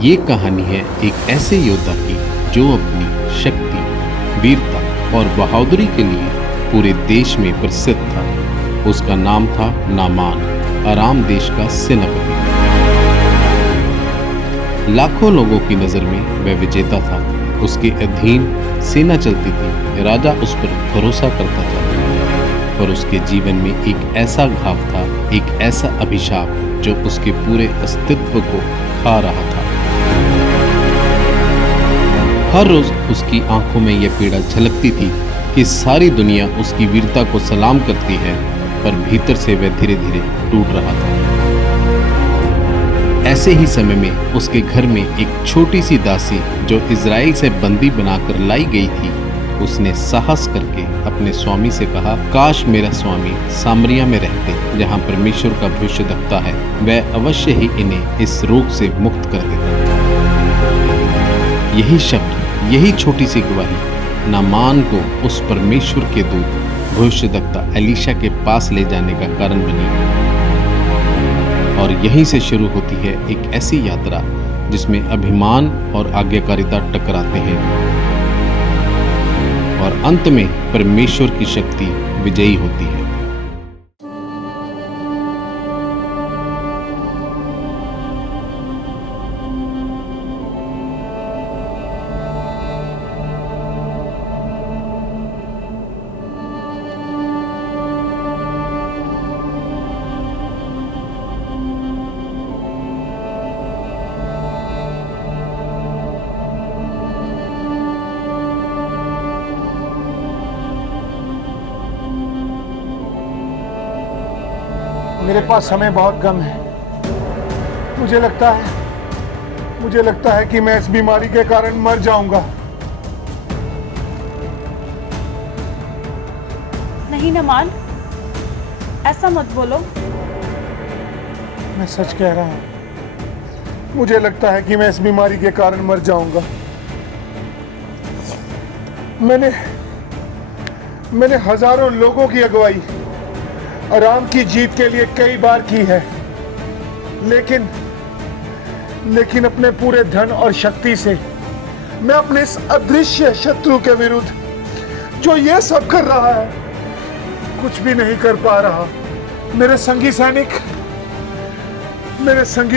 ये कहानी है एक ऐसे योद्धा की जो अपनी शक्ति, वीरता और बहादुरी के लिए पूरे देश में प्रसिद्ध था। उसका नाम था नामान, अराम देश का सेनापति। लाखों लोगों की नजर में वह विजेता था। उसके अधीन सेना चलती थी, राजा उस पर भरोसा करता था। पर उसके जीवन में एक ऐसा घाव था, एक ऐसा अभिशाप जो उसके पूरे अस्तित्व को खा रहा था। हर रोज उसकी आंखों में यह पीड़ा झलकती थी कि सारी दुनिया उसकी वीरता को सलाम करती है, पर भीतर से वह धीरे धीरे टूट रहा था। ऐसे ही समय में उसके घर में एक छोटी सी दासी जो इज़राइल से बंदी बनाकर लाई गई थी, उसने साहस करके अपने स्वामी से कहा, काश मेरा स्वामी सामरिया में रहते जहां परमेश्वर का भविष्यद्वक्ता है, वह अवश्य ही इन्हें इस रोग से मुक्त कर देता। यही शब्द, यही छोटी सी गवाही नामान को उस परमेश्वर के दूत भविष्यद्वक्ता एलीशा के पास ले जाने का कारण बनी। और यहीं से शुरू होती है एक ऐसी यात्रा जिसमें अभिमान और आज्ञाकारिता टकराते हैं और अंत में परमेश्वर की शक्ति विजयी होती है। मेरे पास समय बहुत कम है। मुझे लगता है कि मैं इस बीमारी के कारण मर जाऊंगा। नहीं नामान, ऐसा मत बोलो। मैं सच कह रहा हूं। मुझे लगता है कि मैं इस बीमारी के कारण मर जाऊंगा। मैंने हजारों लोगों की अगुवाई अराम की जीत के लिए कई बार की है, लेकिन अपने पूरे धन और शक्ति से मैं अपने इस अदृश्य शत्रु के विरुद्ध जो ये सब कर रहा है, कुछ भी नहीं कर पा रहा। मेरे संगी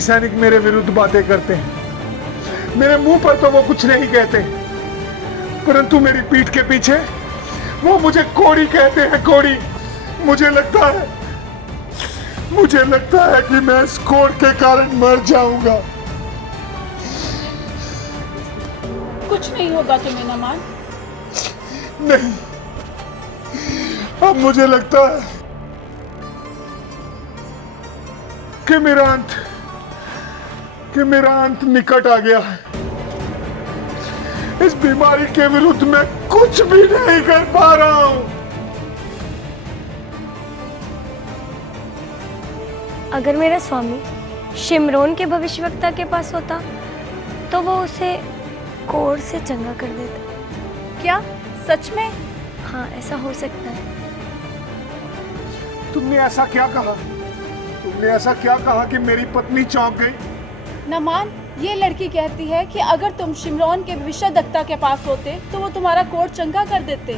सैनिक मेरे विरुद्ध बातें करते हैं। मेरे मुंह पर तो वो कुछ नहीं कहते, परंतु मेरी पीठ के पीछे वो मुझे कोड़ी कहते हैं, कोड़ी। मुझे लगता है कि मैं इस कोड़ के कारण मर जाऊंगा। कुछ नहीं होगा तुम्हें नामान। नहीं, अब मुझे लगता है कि मेरा अंत निकट आ गया है। इस बीमारी के विरुद्ध मैं कुछ भी नहीं कर पा रहा हूं। अगर मेरा स्वामी शिमरोन के भविष्यवक्ता के पास होता तो वो उसे कोढ़ से चंगा कर देता। क्या सच में? हाँ, ऐसा हो सकता है। तुमने ऐसा क्या कहा कि मेरी पत्नी चौंक गई? नामान, ये लड़की कहती है कि अगर तुम शिमरोन के भविष्यद्वक्ता के पास होते तो वो तुम्हारा कोढ़ चंगा कर देते।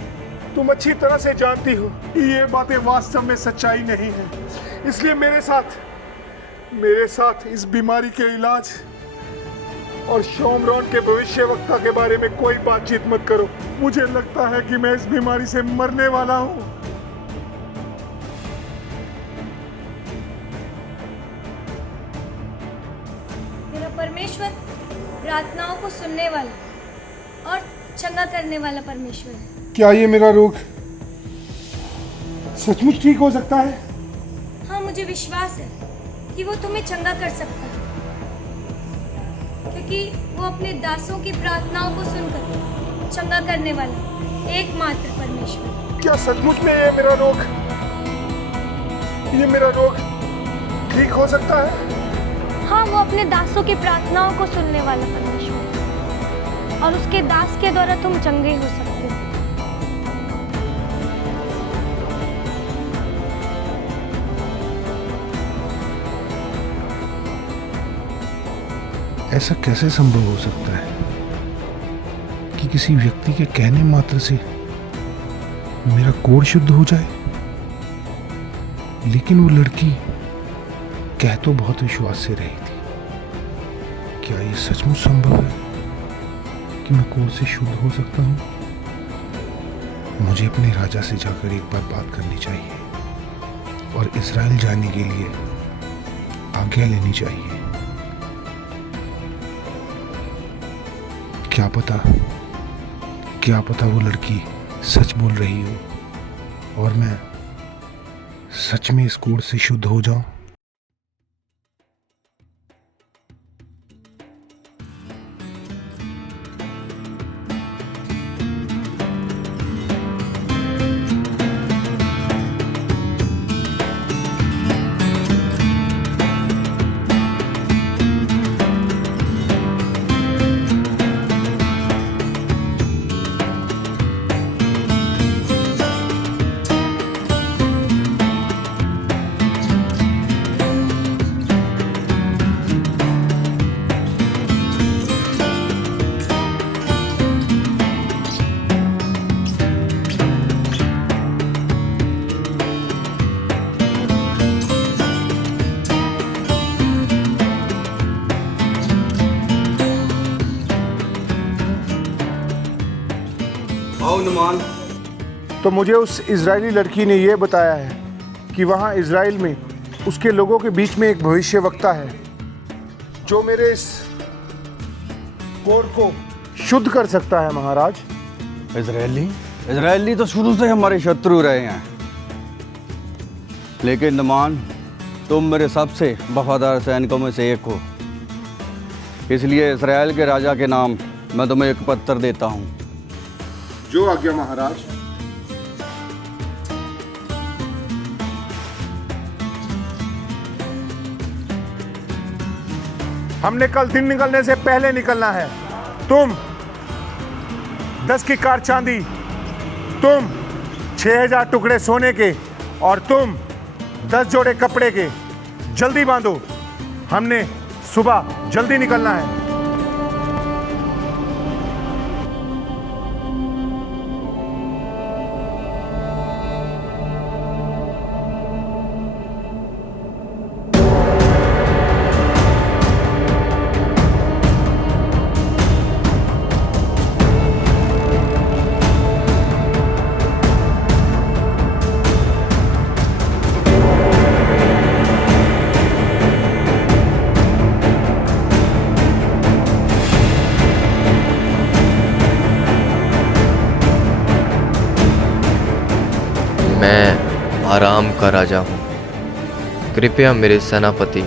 तुम अच्छी तरह से जानती हो कि ये बातें वास्तव में सच्चाई नहीं है। इसलिए मेरे साथ इस बीमारी के इलाज और शिमरोन के भविष्यवक्ता के बारे में कोई बातचीत मत करो। मुझे लगता है कि मैं इस बीमारी से मरने वाला हूं। मेरा परमेश्वर प्रार्थनाओं को सुनने वाला और चंगा करने वाला परमेश्वर है। क्या ये मेरा रोग सचमुच ठीक हो सकता है? हाँ, मुझे विश्वास है कि वो तुम्हें चंगा कर सकता है, क्योंकि वो अपने दासों की प्रार्थनाओं को सुनकर चंगा करने वाला एकमात्र परमेश्वर। क्या सचमुच में ये मेरा रोग ठीक हो सकता है? हाँ, वो अपने दासों की प्रार्थनाओं को सुनने वाला परमेश्वर, और उसके दास के द्वारा तुम चंगे हो सकते हो। ऐसा कैसे संभव हो सकता है कि किसी व्यक्ति के कहने मात्र से मेरा कोढ़ शुद्ध हो जाए? लेकिन वो लड़की कह तो बहुत विश्वास से रही थी। क्या ये सचमुच संभव है कि मैं कोढ़ से शुद्ध हो सकता हूँ? मुझे अपने राजा से जाकर एक बार बात करनी चाहिए और इज़राइल जाने के लिए आज्ञा लेनी चाहिए। क्या पता वो लड़की सच बोल रही हो और मैं सच में इस कोढ़ से शुद्ध हो जाऊं। तो मुझे उस इजरायली लड़की ने यह बताया है कि वहाँ इजराइल में उसके लोगों के बीच में एक भविष्यवक्ता है जो मेरे इस कोढ़ को शुद्ध कर सकता है। महाराज, इजरायली तो शुरू से हमारे शत्रु रहे हैं, लेकिन नमान, तुम मेरे सबसे वफादार सैनिकों में से एक हो, इसलिए इजराइल के राजा के नाम मैं तुम्हें एक पत्र देता हूँ। जो आज्ञा महाराज। हमने कल दिन निकलने से पहले निकलना है। तुम 10 की कार चांदी, तुम 6000 टुकड़े सोने के और तुम 10 जोड़े कपड़े के जल्दी बांधो। हमने सुबह जल्दी निकलना है। मैं आराम का राजा हूँ। कृपया मेरे सेनापति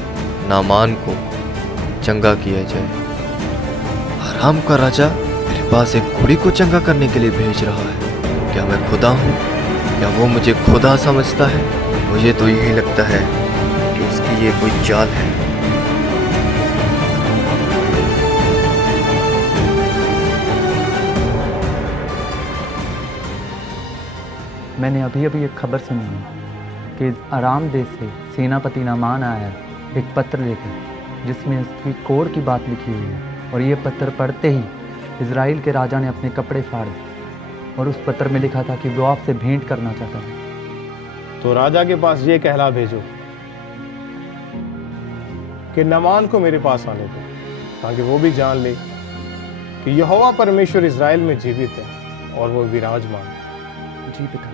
नामान को चंगा किया जाए। आराम का राजा मेरे पास एक घोड़ी को चंगा करने के लिए भेज रहा है। क्या मैं खुदा हूँ या वो मुझे खुदा समझता है? मुझे तो यही लगता है कि उसकी ये कोई चाल है। मैंने अभी अभी एक खबर सुनी है कि आराम देश से सेनापति नामान आया है एक पत्र लेकर, जिसमें उसकी कोढ़ की बात लिखी हुई है। और ये पत्र पढ़ते ही इजराइल के राजा ने अपने कपड़े फाड़ दिए और उस पत्र में लिखा था कि वो आपसे भेंट करना चाहता है। तो राजा के पास ये कहला भेजो कि नामान को मेरे पास आने दो, ताकि वो भी जान ले कि यहोवा परमेश्वर इजराइल में जीवित है और वो विराजमान है। जी पिता।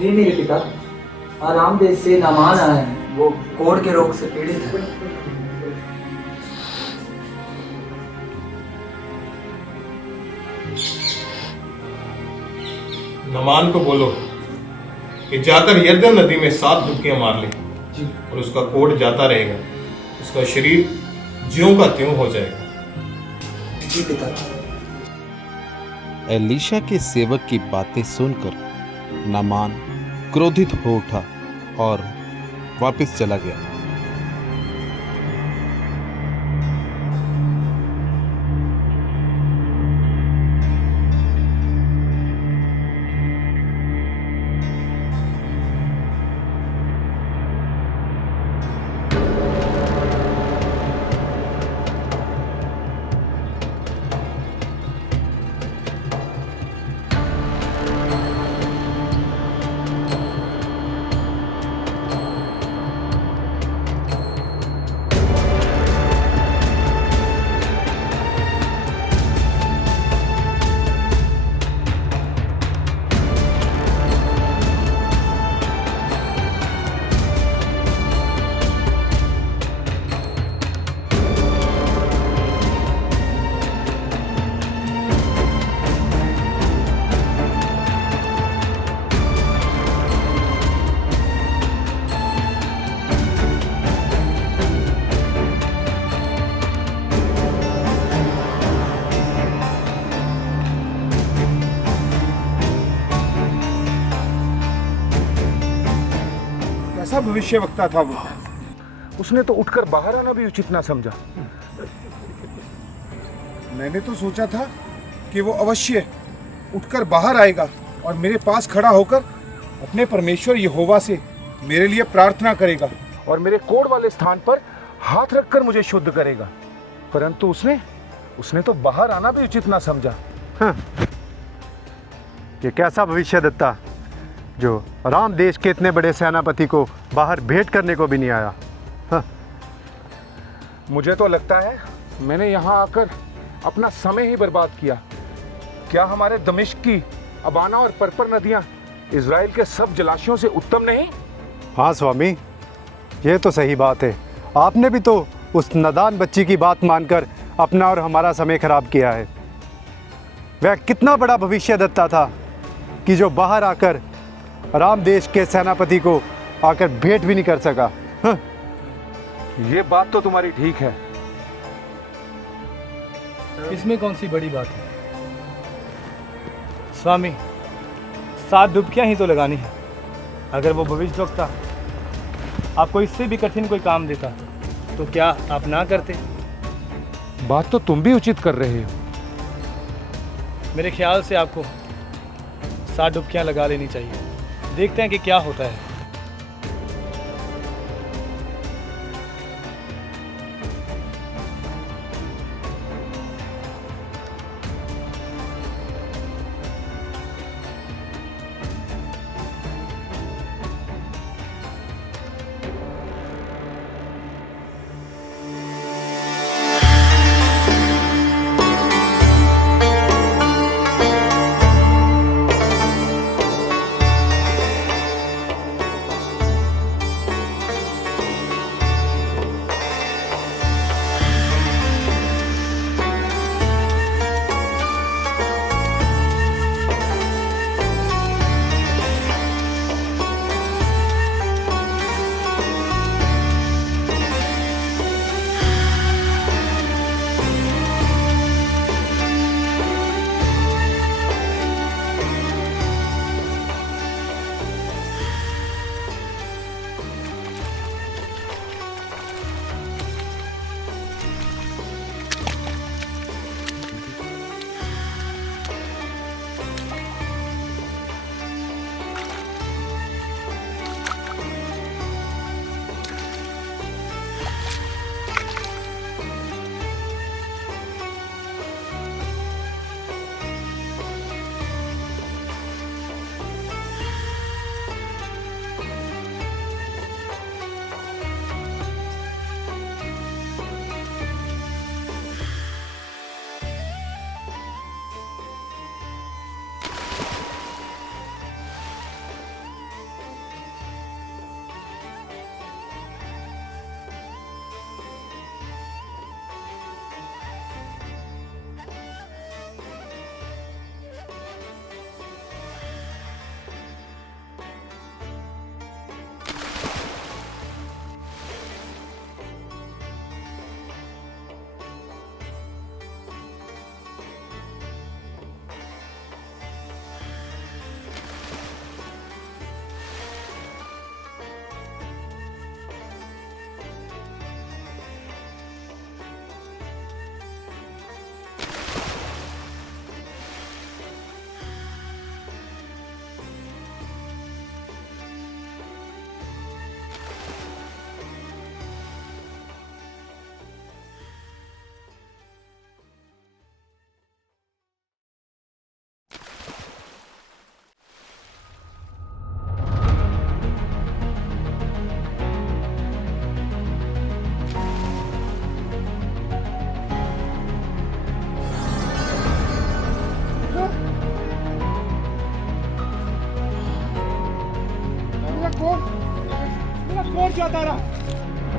हे मेरे पिता, आराम देश से नामान आया है। वो कोढ़ के रोग से पीड़ित है। नामान को बोलो कि जाकर यरदन नदी में 7 डुबकियां मार ले और उसका कोढ़ जाता रहेगा, उसका शरीर ज्यों का त्यों हो जाएगा। जी पिता। एलीशा के सेवक की बातें सुनकर नामान क्रोधित हो उठा और वापस चला गया। कैसा भविष्यवक्ता था वो? उसने तो उठकर बाहर आना भी उचित ना समझा। मैंने तो सोचा था कि वो अवश्य उठकर बाहर आएगा और मेरे पास खड़ा होकर अपने परमेश्वर यहोवा से मेरे लिए प्रार्थना करेगा और मेरे कोढ़ वाले स्थान पर हाथ रखकर मुझे शुद्ध करेगा, परंतु उसने तो बाहर आना भी उचित ना समझा। ये कैसा भविष्यद्वक्ता जो राम देश के इतने बड़े सेनापति को बाहर भेंट करने को भी नहीं आया। मुझे तो लगता है मैंने यहाँ आकर अपना समय ही बर्बाद किया। क्या हमारे दमिश्क की अबाना और पर्पर नदियाँ इज़राइल के सब जलाशयों से उत्तम नहीं? हाँ स्वामी, ये तो सही बात है। आपने भी तो उस नादान बच्ची की बात मानकर अपना और हमारा समय खराब किया है। वह कितना बड़ा भविष्यद्वक्ता था कि जो बाहर आकर राम देश के सेनापति को आकर भेंट भी नहीं कर सका। ये बात तो तुम्हारी ठीक है। इसमें कौन सी बड़ी बात है स्वामी? 7 डुबकियां ही तो लगानी है। अगर वो भविष्यवक्ता आपको इससे भी कठिन कोई काम देता तो क्या आप ना करते? बात तो तुम भी उचित कर रहे हो। मेरे ख्याल से आपको 7 डुबकियां लगा लेनी चाहिए। देखते हैं कि क्या होता है।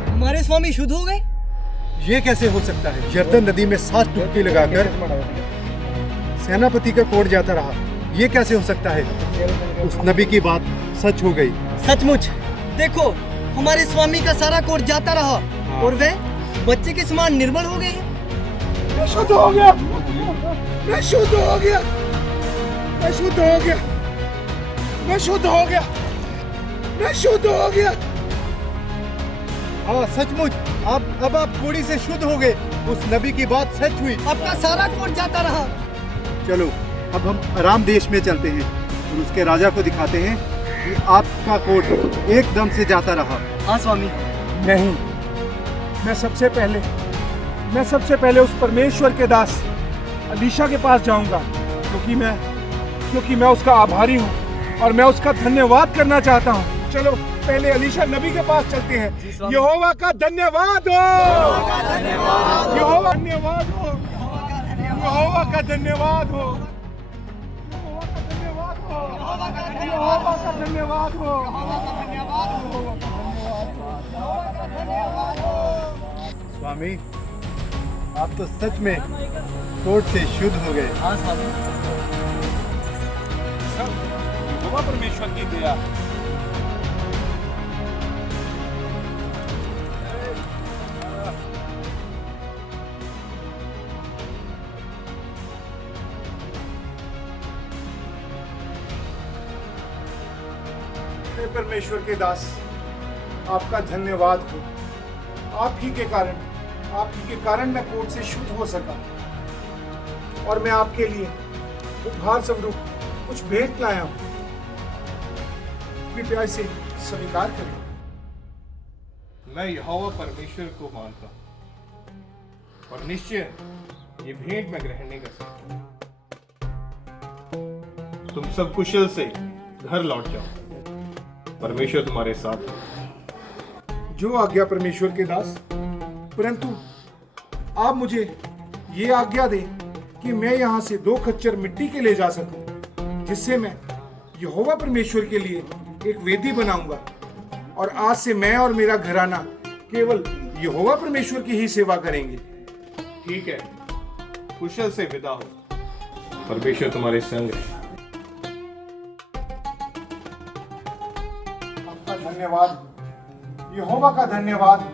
हमारे स्वामी शुद्ध हो गए? ये कैसे हो सकता है? यर्दन नदी में 7 डुबकी लगाकर सेनापति का कोढ़ जाता रहा। ये कैसे हो सकता है? उस नबी की बात सच हो गई। सचमुच देखो, हमारे स्वामी का सारा कोढ़ जाता रहा और वे बच्चे के समान निर्मल हो गए। मैं शुद्ध हो गया, मैं शुद्ध हो गया, मैं शुद्ध हो गया, मैं शुद्ध हो गया, मैं शुद्ध हो गया। हाँ सचमुच, अब आप कोड़ी से शुद्ध हो गए। उस नबी की बात सच हुई। आपका सारा कोट जाता रहा। चलो अब हम आराम देश में चलते हैं और उसके राजा को दिखाते हैं कि आपका कोट एकदम से जाता रहा। हाँ स्वामी। नहीं, मैं सबसे पहले उस परमेश्वर के दास अलीशा के पास जाऊंगा, क्योंकि मैं उसका आभारी हूँ और मैं उसका धन्यवाद करना चाहता हूँ। चलो पहले अलीशा नबी के पास चलते हैं। यहोवा का धन्यवाद हो, यहोवा धन्यवाद हो, यहोवा का धन्यवाद हो, यहोवा का धन्यवाद हो। स्वामी, आप तो सच में कोट से शुद्ध हो गए। हाँ स्वामी। सब यहोवा परमेश्वर की दया। हे परमेश्वर के दास, आपका धन्यवाद हो। आप ही के कारण मैं कोट से शुद्ध हो सका और मैं आपके लिए उपहार स्वरूप कुछ भेंट लाया हूं। कृपया इसे स्वीकार करें। मैं यहोवा परमेश्वर को मानता हूँ और निश्चय ये भेंट मैं ग्रहण नहीं कर सकता। तुम सब कुशल से घर लौट जाओ। परमेश्वर तुम्हारे साथ है। जो आज्ञा परमेश्वर के दास, परंतु आप मुझे ये आज्ञा दें कि मैं यहाँ से 2 खच्चर मिट्टी के ले जा सकूं, जिससे मैं यहोवा परमेश्वर के लिए एक वेदी बनाऊंगा और आज से मैं और मेरा घराना केवल यहोवा परमेश्वर की ही सेवा करेंगे। ठीक है, कुशल से विदा हो। परमेश्वर तुम्हारे संग है। आपका धन्यवाद हो, यहोवा का धन्यवाद हो।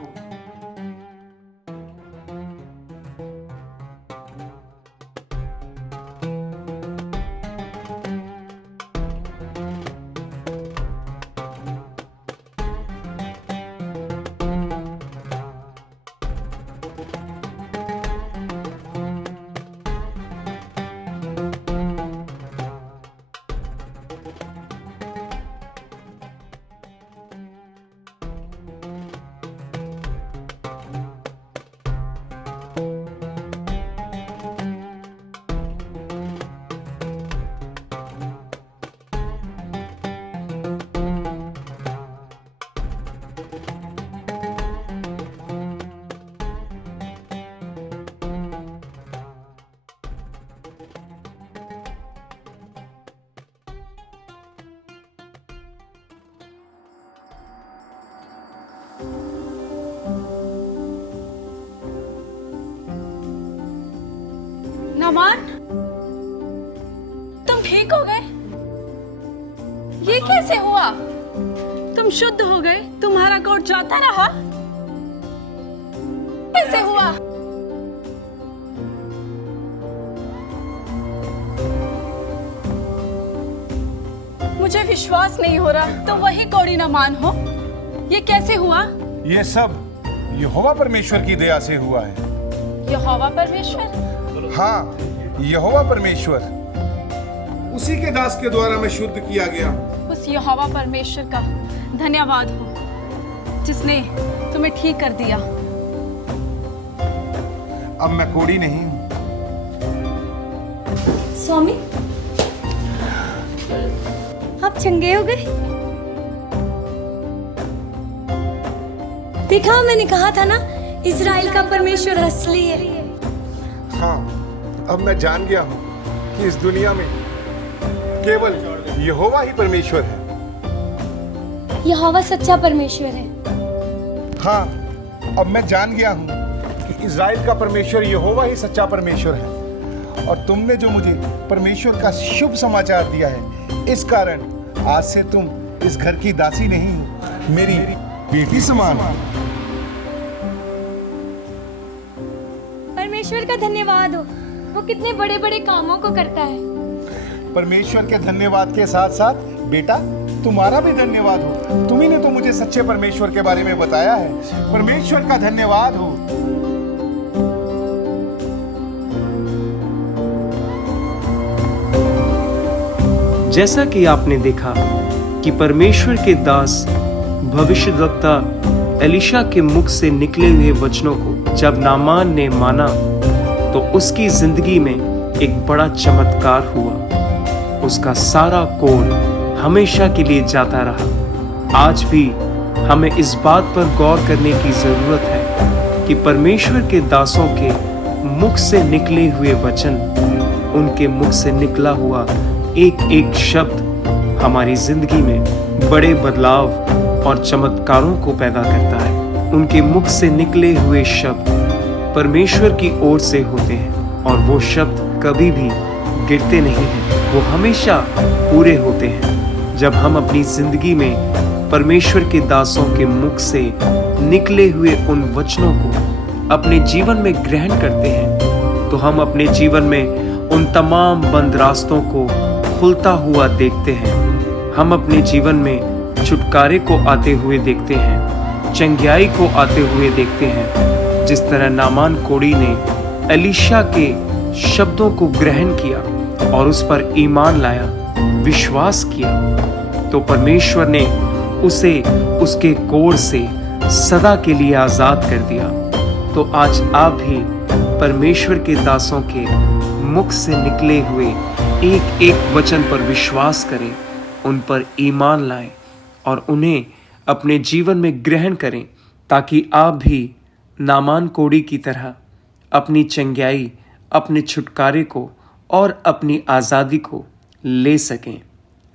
नामान, तुम ठीक हो गए? ये कैसे हुआ? तुम शुद्ध हो गए, तुम्हारा कोट जाता रहा? कैसे हुआ? मुझे विश्वास नहीं हो रहा, तो वही कोड़ी नामान हो? ये कैसे हुआ? ये सब यहोवा परमेश्वर की दया से हुआ है। यहोवा परमेश्वर? हाँ, यहोवा परमेश्वर, उसी के दास के द्वारा मैं शुद्ध किया गया। उस यहोवा परमेश्वर का धन्यवाद हो जिसने तुम्हें ठीक कर दिया। अब मैं कोड़ी नहीं हूँ। स्वामी, आप चंगे हो गए? देखा, मैंने कहा था ना, इजराइल का परमेश्वर असली है। हाँ, अब मैं जान गया हूँ कि इस दुनिया में केवल यहोवा ही परमेश्वर है। यहोवा सच्चा परमेश्वर है। हाँ, अब मैं जान गया हूँ कि इजराइल का परमेश्वर यहोवा ही सच्चा परमेश्वर है। और तुमने जो मुझे परमेश्वर का शुभ समाचार दिया है, इस कारण आज से तुम इस घर की दासी नहीं हो, मेरी बेटी समान हो। परमेश्वर का धन्यवाद हो, वो कितने बड़े बड़े कामों को करता है। परमेश्वर के धन्यवाद के साथ साथ बेटा तुम्हारा भी धन्यवाद हो। तुम्ही ने तो मुझे सच्चे परमेश्वर के बारे में बताया है। परमेश्वर का धन्यवाद हो। जैसा कि आपने देखा कि परमेश्वर के दास भविष्यद्वक्ता एलीशा के मुख से निकले हुए वचनों को जब नामान ने माना तो उसकी जिंदगी में एक बड़ा चमत्कार हुआ। उसका सारा कोढ़ हमेशा के लिए जाता रहा। आज भी हमें इस बात पर गौर करने की जरूरत है कि परमेश्वर के दासों के मुख से निकले हुए वचन, उनके मुख से निकला हुआ एक एक शब्द हमारी जिंदगी में बड़े बदलाव और चमत्कारों को पैदा करता है। उनके मुख से निकले हुए शब्द परमेश्वर की ओर से होते हैं और वो शब्द कभी भी गिरते नहीं हैं, वो हमेशा पूरे होते हैं। जब हम अपनी जिंदगी में परमेश्वर के दासों के मुख से निकले हुए उन वचनों को अपने जीवन में ग्रहण करते हैं तो हम अपने जीवन में उन तमाम बंद रास्तों को खुलता हुआ देखते हैं। हम अपने जीवन में छुटकारे को आते हुए देखते हैं, चंगियाई को आते हुए देखते हैं। जिस तरह नामान कोढ़ी ने एलीशा के शब्दों को ग्रहण किया और उस पर ईमान लाया, विश्वास किया, तो परमेश्वर ने उसे उसके कोढ़ से सदा के लिए आजाद कर दिया। तो आज आप भी परमेश्वर के दासों के मुख से निकले हुए एक एक वचन पर विश्वास करें, उन पर ईमान लाएं और उन्हें अपने जीवन में ग्रहण करें, ताकि आप भी नामान कोढ़ी की तरह अपनी चंगियाई, अपने छुटकारे को और अपनी आज़ादी को ले सकें।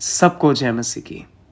सबको जय मसीह की।